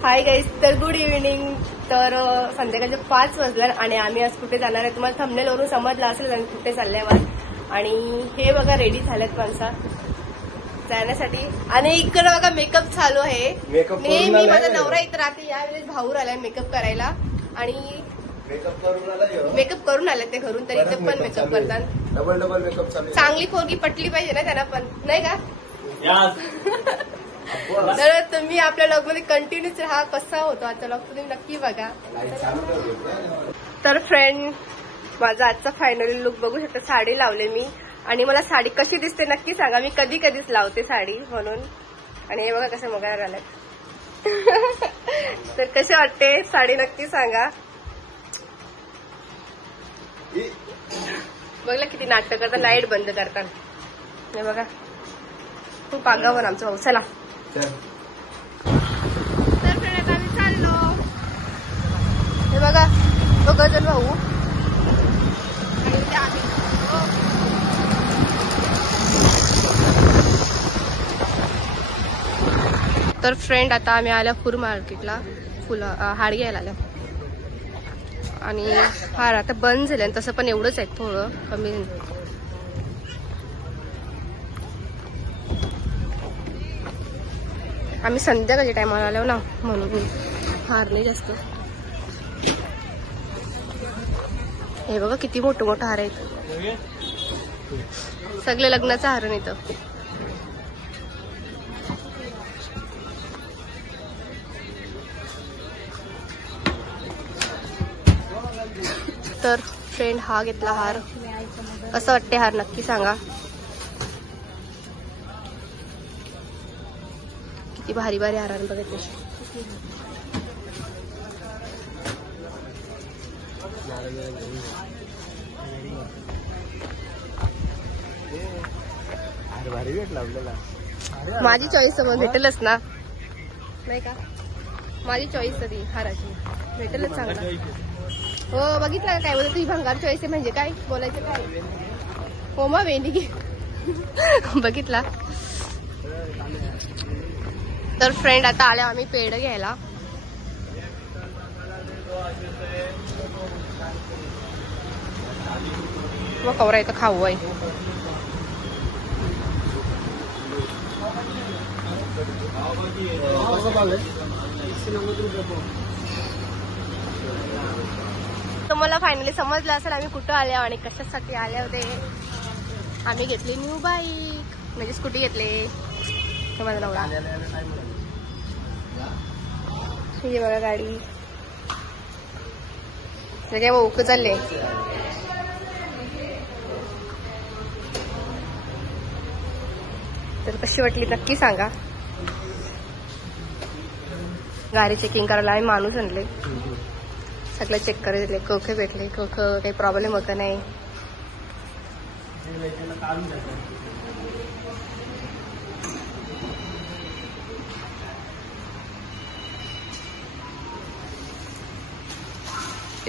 Hi guys, तर good evening. तर संध्याकाळचे 5 वाजल्या आणि आम्ही आज कुठे जाणार आहे तुम्हाला थंबनेलवरून समजलं असेल आम्ही कुठे चालल्यावर. आणि हे बघा रेडी झालेत माणसा जाण्यासाठी. आणि इकडे बघा मेकअप चालू आहे. नेहमी माझा नवरा इथं राहते, यावेळेस भाऊ आलाय मेकअप करायला आणि मेकअप करून आले ते घरून. तर इथं पण मेकअप करतात. डबल मेकअप चालू. चांगली पोरगी पटली पाहिजे ना त्यांना पण, नाही का? तर तुम्ही आपल्या लॉग मध्ये कंटिन्यूच राहा. कसा होतो आजचा लॉग तुम्ही नक्की बघा. तर फ्रेंड, माझा आजचा फायनली लुक बघू शकता. साडी लावले मी आणि मला साडी कशी दिसते नक्की सांगा. मी कधीच लावते साडी म्हणून. आणि हे बघा कसं मगायला आलंय. तर कसे वाटते साडी नक्की सांगा. बघला किती नाटक करता, लाईट बंद करतात. हे बघा खूप आगावन आमचा भाऊ. चला तर फ्रेंड आम्ही चाललो. हे बघा दोघं भाऊ आणि आम्ही. तर फ्रेंड आता आम्ही आल्या फूल मार्केटला फुलं हार घ्यायला आल्या. आणि हार आता बंद झाले तसं पण एवढंच आहे, थोडं कमी. आम्ही संध्याकाळच्या टायमाला आलो ना म्हणून हार नाही जास्त. हे बघा किती मोठं मोठं हार आहेत. सगळे लग्नाचा हार नाही. तर फ्रेंड हा घेतला हार. कसं वाटते हार नक्की सांगा. किती भारी भारी हार बघितले. माझी चॉईस मग भेटेलच ना, नाही का? माझी चॉईस तरी हाराची भेटेलच चांगला. हो बघितलं काय बोलत, तुझी भंगार चॉईस आहे म्हणजे काय बोलायचं काय. हो मग वेणी बघितला. तर फ्रेंड आता आल्या आम्ही पेढ घ्यायला. मग कवरा इथं खाऊ आहे. तर मला फायनली समजलं असेल आम्ही कुठं आले आणि कशासाठी आले होते. आम्ही घेतली न्यू बाईक, म्हणजे स्कूटी घेतली. माझा नवरा ही बघा गाडी सगळे ओक चालले. तर कशी वाटली नक्की सांगा. गाडी चेकिंग करायला आम्ही माणूस आणले. सगळं चेक करायचे, कोखे भेटले, कोख काही प्रॉब्लेम होता नाही.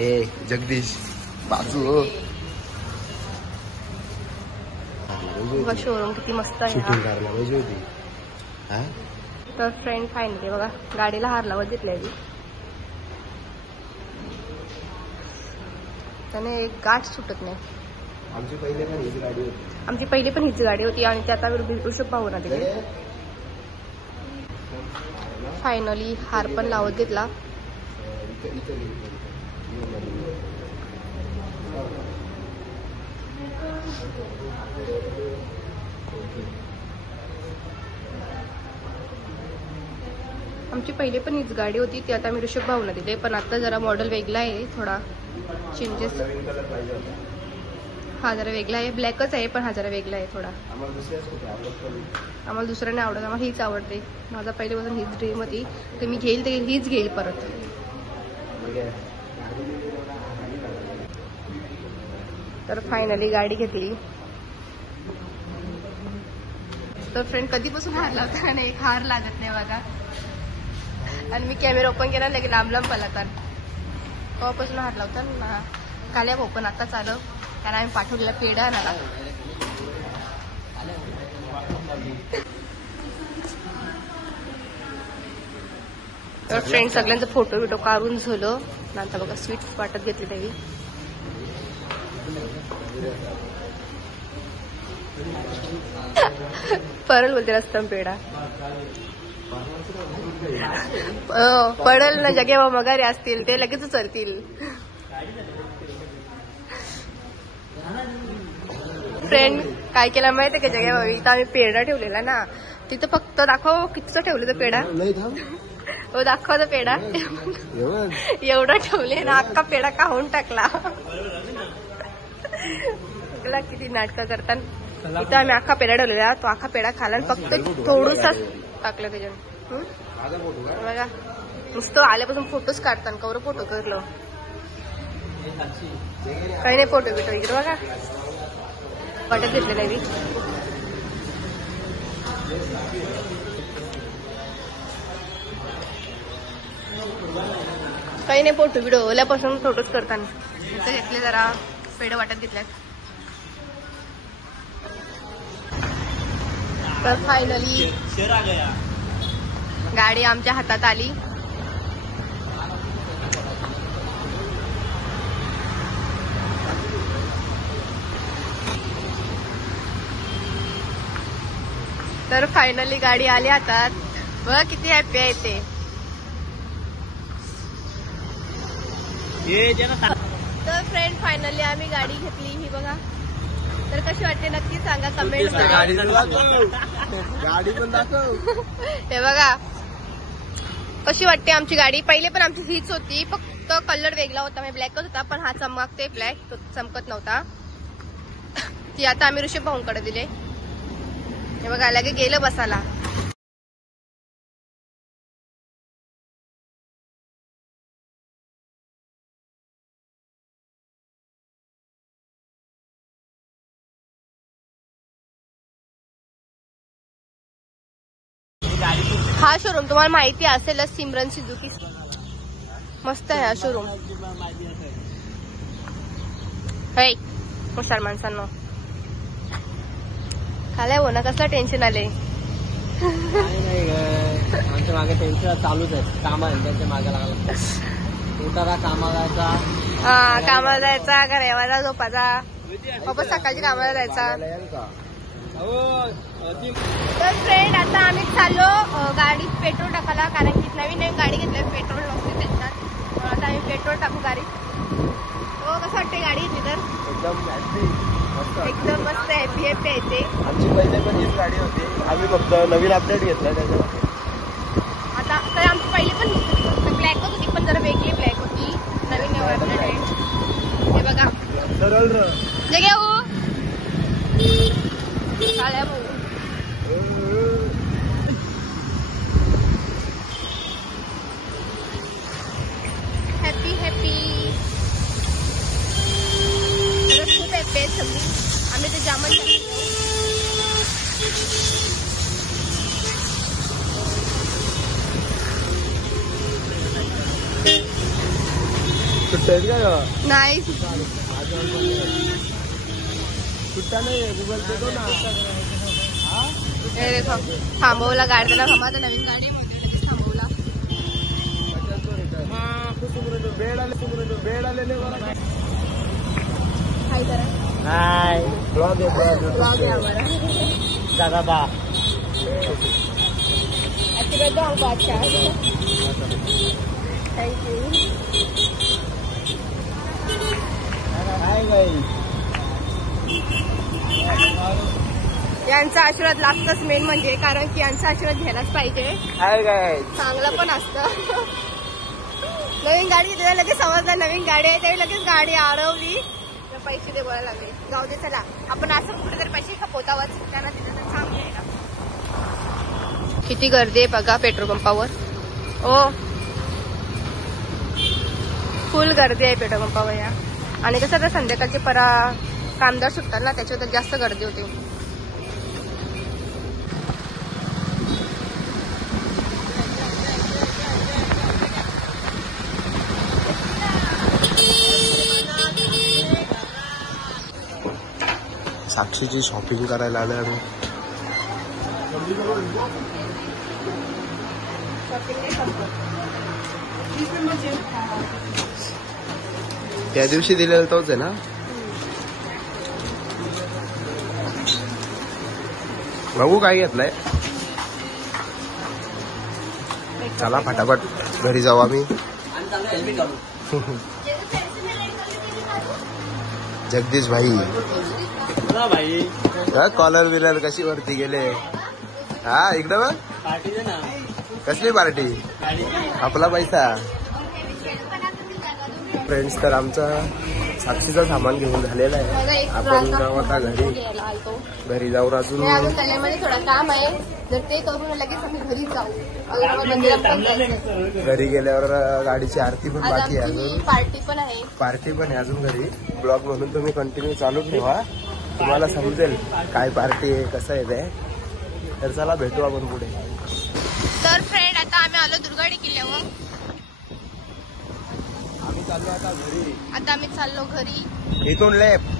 ए जगदीश बाजू शोरूम किती मस्त आहे. तर फ्रेंड फायनली बघा गाडीला हार लावत घेतलाय. त्याने एक गाठ सुटत नाही. आमची पहिली पण हीच गाडी होती आणि त्यात ऋषभ भाऊना दिली. फायनली हार पण लावत घेतला. आमची पहिली पण हीच गाडी होती, ती आता आम्ही ऋषभ भाऊना दिली. पण आता जरा मॉडेल वेगळा आहे, थोडा चेंजेस. हा जरा वेगळा आहे, ब्लॅकच आहे पण हा जरा वेगळा आहे थोडा. आम्हाला दुसरं नाही आवडत, आम्हाला हीच आवडते. माझा पहिल्यापासून हीच ड्रीम होती, तर मी घेईल तर हीच घेईल परत. तर फायनली गाडी घेतली. तर फ्रेंड कधीपासून हार लावता आणि एक हार लागत नाही बघा. आणि मी कॅमेरा ओपन केला लगे लांब पलाकार. केव्हापासून हार लावता ना काल्या भाऊ पण आता चालव, कारण आम्ही पाठवलेला पेढा आणायला. तर फ्रेंड सगळ्यांचा फोटो बिटो काढून झालं. नंतर बघा स्वीट वाटत घेतली त्यावी. परल बोलते रस्तम पेढा पडल ना जगे मगारे असतील ते लगेच उचलतील. फ्रेंड काय केला माहिती का जगे भावी, इथं आम्ही पेढा ठेवलेला ना, तिथं फक्त दाखव कितीचा ठेवलं पेढा. हो दाखव तो पेढा एवढा ठेवले ना, अख्खा पेढा खाऊन टाकला. किती नाटकं करतात. इथं आम्ही अख्खा पेढा ठेवलेला, तो अख्खा पेढा खाला फक्त थोडंसं टाकलं त्याच्यात. बघा नुसतं आल्यापासून फोटोच काढतात. कवर फोटो करलो काही नाही. फोटो बिटो इकडे बघा वाटत घेतलेला मी. काही नाही फोटो बिडो ओल्यापासून फोटोच करताना घेतले. जरा पेढे वाटत घेतल्यात. तर फायनली गाडी आमच्या हातात आली. तर फायनली गाडी आली हातात. बघ किती हॅपी आहे ते. तर फ्रेंड फायनली आम्ही गाडी घेतली ही बघा. तर कशी वाटते नक्की सांगा कमेंट गाडी पण दाखव. हे बघा कशी वाटते आमची गाडी. पहिले पण आमची हीच होती, फक्त कलर वेगळा होता, म्हणजे ब्लॅकच होता, पण हा चमकते ब्लॅक, तो चमकत नव्हता. ती आता आम्ही ऋषभ भाऊंकडे दिले. हे बघा लगे गेलं बसाला. हा शोरूम तुम्हाला माहिती असेलच, सिमरन सुझुकी. मस्त आहे हा शोरूम. हे हुशार माणसांनो खालाय हो ना, कसलं टेन्शन आले. आमच्या मागे टेन्शन चालूच आहे. कामाच्या मागे लागला उठारा कामाला जायचा. हा कामाला जायचा, घरावाला झोपाचा, वापस सकाळची कामाला जायचा. तर फ्रेंड आता आम्ही चाललो गाडीत पेट्रोल टाकायला, कारण की नवीन गाडी घेतली पेट्रोल नसते त्याच्यात. आता आम्ही पेट्रोल टाकू गाडीत. हो कसं वाटते गाडी घेतली तर? एकदम मस्त हॅपी हॅपी आहे ते. आमची पहिले पण हीच गाडी होती, आम्ही फक्त नवीन अपडेट घेतला त्याच्यामध्ये. आता तर आमची पहिली पण ब्लॅकच होती, पण जरा वेगळी ब्लॅक होती. नवीन अपडेट आहे हे बघा. जे घेऊ काळ्या भाऊ. हॅपी हॅपी खूप हॅपी आहेत सगळी. आम्ही ते जामच नाही सुट्टा नाही गुगल पे दो ना. देखो थांबवला गाडी, त्याला थांबा नवीन गाडी थांबवला. बेड आले काय करा हाय ब्लॉग ब्लॉग आहे आम्हाला. दादा बा आशीर्वाद दो हमको. अच्छा थँक्यू. यांचा आशीर्वाद लागतच मेन म्हणजे, कारण की यांचा आशीर्वाद घ्यायलाच पाहिजे. चांगला पण असतं. नवीन गाडी घेतली लगेच समजलं नवीन गाडी आहे, त्यावेळी लगेच गाडी अडवली, पैसे दे बोलायला लागले. जाऊ दे चला, आपण असं कुठेतरी पैसे खपवतावच, त्यांना तिथे तर छान मिळेल. किती गर्दी आहे बघा पेट्रोल पंपावर. ओ फुल गर्दी आहे पेट्रोल पंपावर या. आणि कसं आता संध्याकाळचे कामदार सुटतात ना, त्याच्यावर जास्त गर्दी होते. साक्षीची शॉपिंग करायला आले आम्ही. शॉपिंग नाही संपत. त्या दिवशी दिलेला तोच आहे ना. बघू काय घेतलंय. चला फटाफट घरी जाऊ आम्ही. जगदीश भाई कॉलर विलर कशी वरती गेले. हा इकडं बघ. कसली पार्टी. आपला पैसा. फ्रेंड्स तर आमचा साक्षीचं सामान घेऊन झालेलं आहे. आपण जाऊ आता घरी जाऊ. अजून कल्यामध्ये थोडं काम आहे. जर ते करून लगेच आम्ही घरी जाऊ. घरी गेल्यावर गाडीची आरती पण बाकी आहे. अजून पार्टी पण आहे अजून घरी. ब्लॉग म्हणून तुम्ही कंटिन्यू चालू ठेवा. तुम्हाला समजेल काय पार्टी आहे कसं आहे ते. तर चला भेटू आपण पुढे. तर फ्रेंड आता आम्ही आलो दुर्गाडी किल्ल्यावर. आम्ही चाललो आता घरी. आता आम्ही चाललो घरी. इथून लेफ्ट.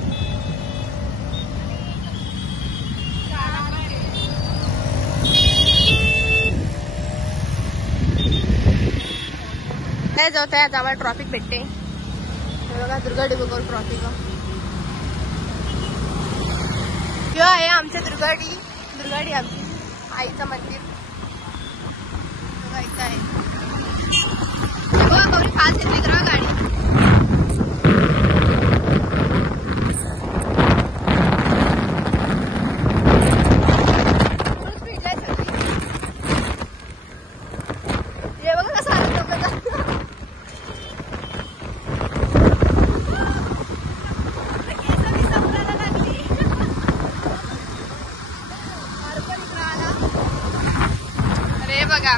काय जाऊ त्या आम्हाला ट्रॉफिक भेटते. बघा दुर्गाडी बघून ट्रॉफिक. किंवा आहे आमच्या दुर्गाडी आमची आईचं मंदिर. बघा इथं आहे. बघा गौरी फास्ट येते का गाडी. बघा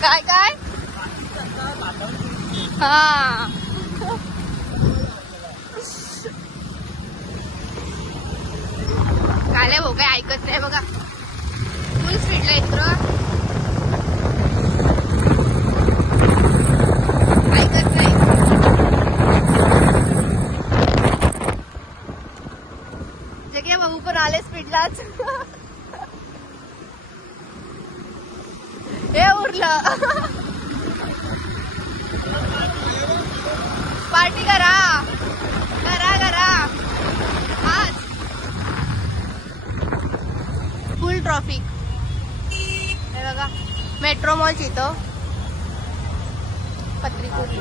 काय काय. हा काले भाऊ काय ऐकत नाही बघा. फुल स्पीडला येतो. भाऊ पण आले स्पीडलाच. हे उरलं. पार्टी करा आज. Full traffic. हे बघा मेट्रो मॉल इथं पत्रिकोली.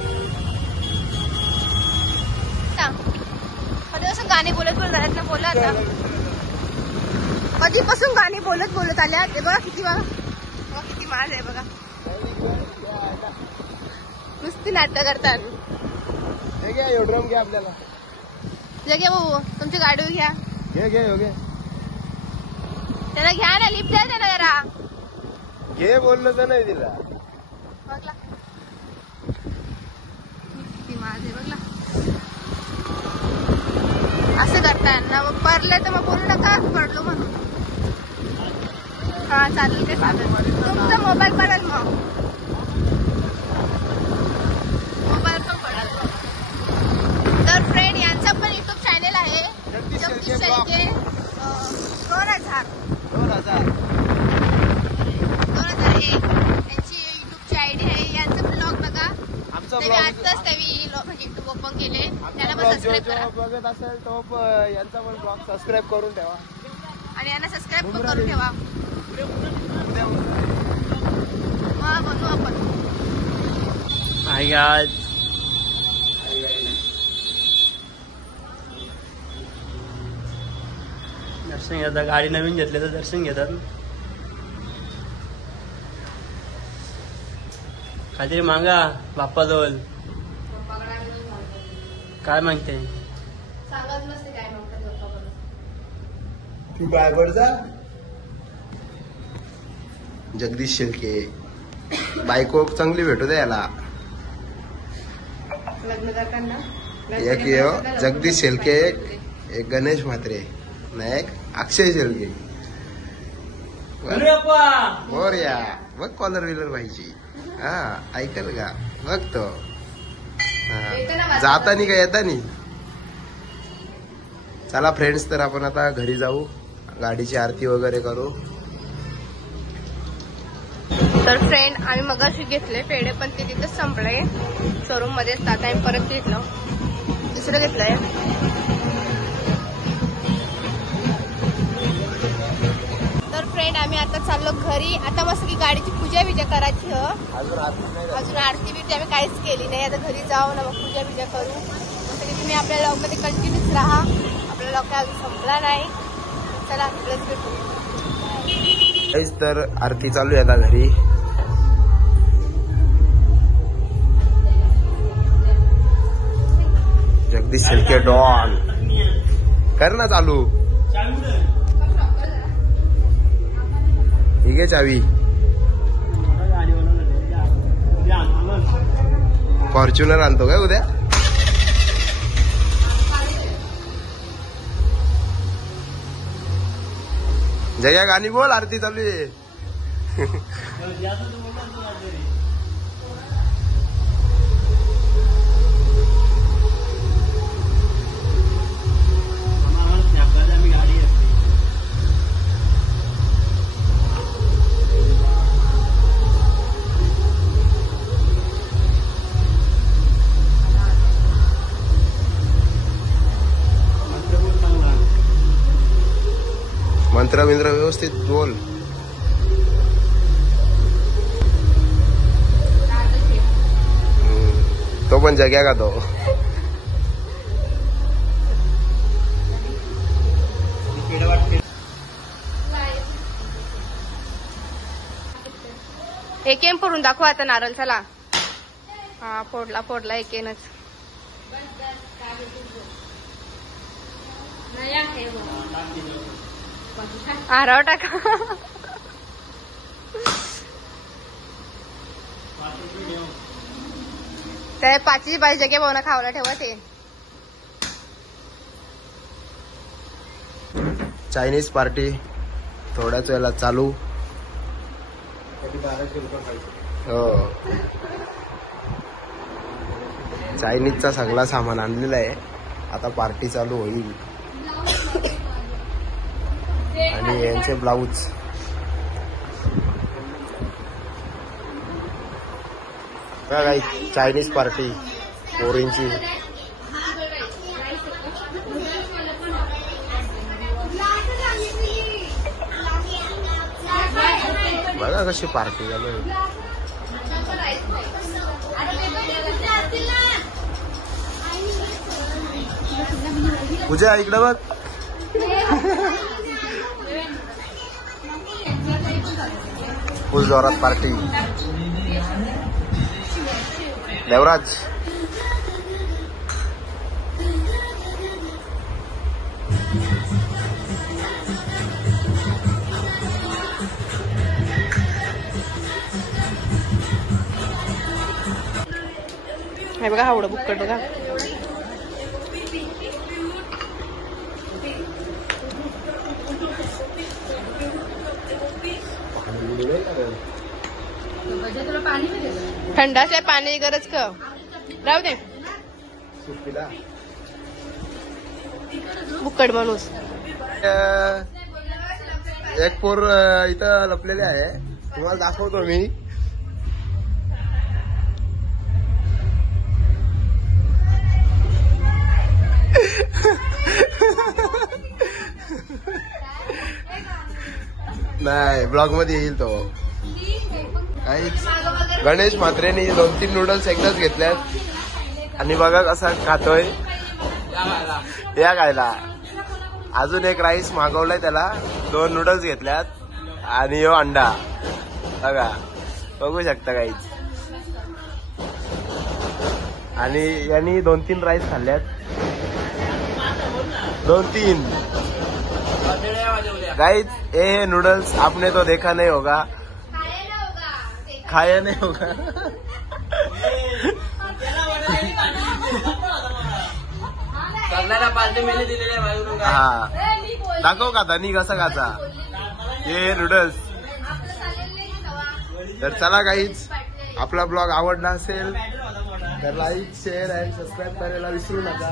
कधीपासून गाणी बोलत बोला आता. कधीपासून गाणी बोलत आल्या. ते बघा किती माज आहे बघा. नुसती नाटक करतात. ड्रम घ्या आपल्याला. जगे भाऊ तुमची गाडी घ्या. घे त्याला घ्या ना. लिफ्ट द्या त्याला जरा. घे बोललं तर नाही दिला. बघला किती माज आहे बघला. असं करताय ना. मग पडलं तर मग बोलू नका पडलो म्हणून. हा चालेल ते चालेल. तुमचा मोबाईल पडेल मग. मोबाईल पण पडेल. तर फ्रेंड यांचा पण युट्यूब चॅनेल आहे. जगदीश शेळके 2001 यांची युट्यूबची आयडी आहे. यांचं ब्लॉग बघा. आताच त्यांनी म्हणजे युट्यूब ओपन केले. त्याला पण सबस्क्राईब करा. बघत असेल तो यांचा पण ब्लॉग सबस्क्राईब करून ठेवा. आणि यांना सबस्क्राईब पण करून ठेवा. बनवू आपण. दर्शन घेतात. गाडी नवीन घेतली तर दर्शन घेतात. काहीतरी मागा बाप्पाजवळ. काय मागते. सांगत नसते काय म्हणतात. तू ड्रायव्हर जा. जगदीश शेळके बायको चांगली भेटू दे याला. लग्न करताना एक जगदीश शेळके, एक गणेश म्हात्रे, एक अक्षय शेळके. बघ कॉलर विलर पाहिजे. हा ऐकल का. बघ तो जातानी का येतानी. चला फ्रेंड्स, तर आपण आता घरी जाऊ, गाडीची आरती वगैरे करू. तर फ्रेंड, आम्ही मगाशी घेतले पेढे, पण ते तिथंच संपलंय शोरूम मध्येच. आता आम्ही परत घेतलं, दुसरं घेतलंय. तर फ्रेंड, आम्ही आता चाललो घरी. आता मस्त की गाडीची पूजा बिजा करायची. अजून आरती बिरती आम्ही काहीच केली नाही. आता घरी जाऊ ना, मग पूजा बिजा करू. मस्त की तुम्ही आपल्या ब्लॉग मध्ये कंटिन्यूच राहा. आपला ब्लॉग काय अजून संपला नाही. चला प्लस भेटू. तर आरती चालू आहे आता घरी. जगदीश सिल्के डॉन कर ना चालू. ठीक आहे, चावी. फॉर्च्युनर आणतो काय उद्या. जया गाणी बोल, आरती चालू आहे. मंत्र बिंद्र व्यवस्थित बोल. तो पण जग्या का तो. एकेन फोडून दाखवा आता नारळ. चला. हा, फोडला एकेनच. आराव टाका. त्या 5ची 22 जग्या भावना खावला ठेवा. ते चायनीज पार्टी थोड्याच वेळेला चालू. हो, चायनीजचा सगळा सामान आणलेला आहे. आता पार्टी चालू होईल. आणि यांचे ब्लाऊज काय चायनीज पार्टी पोरींची. बघा कशी पार्टी झाली. पूजा इकडे बघ. फुल जोरात पार्टी. देवराज हे बघा, हावडं बुक्कट बघा. थंड असल्या पाणी गरज का. राहू दे. बुक्कड माणूस. एक पोर इथं लपलेले आहे, तुम्हाला दाखवतो मी. नाही, ब्लॉग मध्ये येईल तो. काहीच. गणेश म्हात्रेनी 2-3 नूडल्स एकदाच घेतल्यात आणि बघा कसा खातोय. या खायला. अजून एक राईस मागवलाय त्याला, 2 नूडल्स घेतल्यात आणि यो अंडा. बघा, बघू शकता काहीच. आणि यांनी 2-3 राईस खाल्ल्यात. 2-3 गाइस. ये नूडल्स आपने तो देखा नहीं होगा, खाया नहीं होगा. हा, दाखव का धनी कसं खाचा हे नूडल्स. तर चला गाईज, आपला ब्लॉग आवडला असेल तर लाईक शेअर अँड सबस्क्राईब करायला विसरू नका.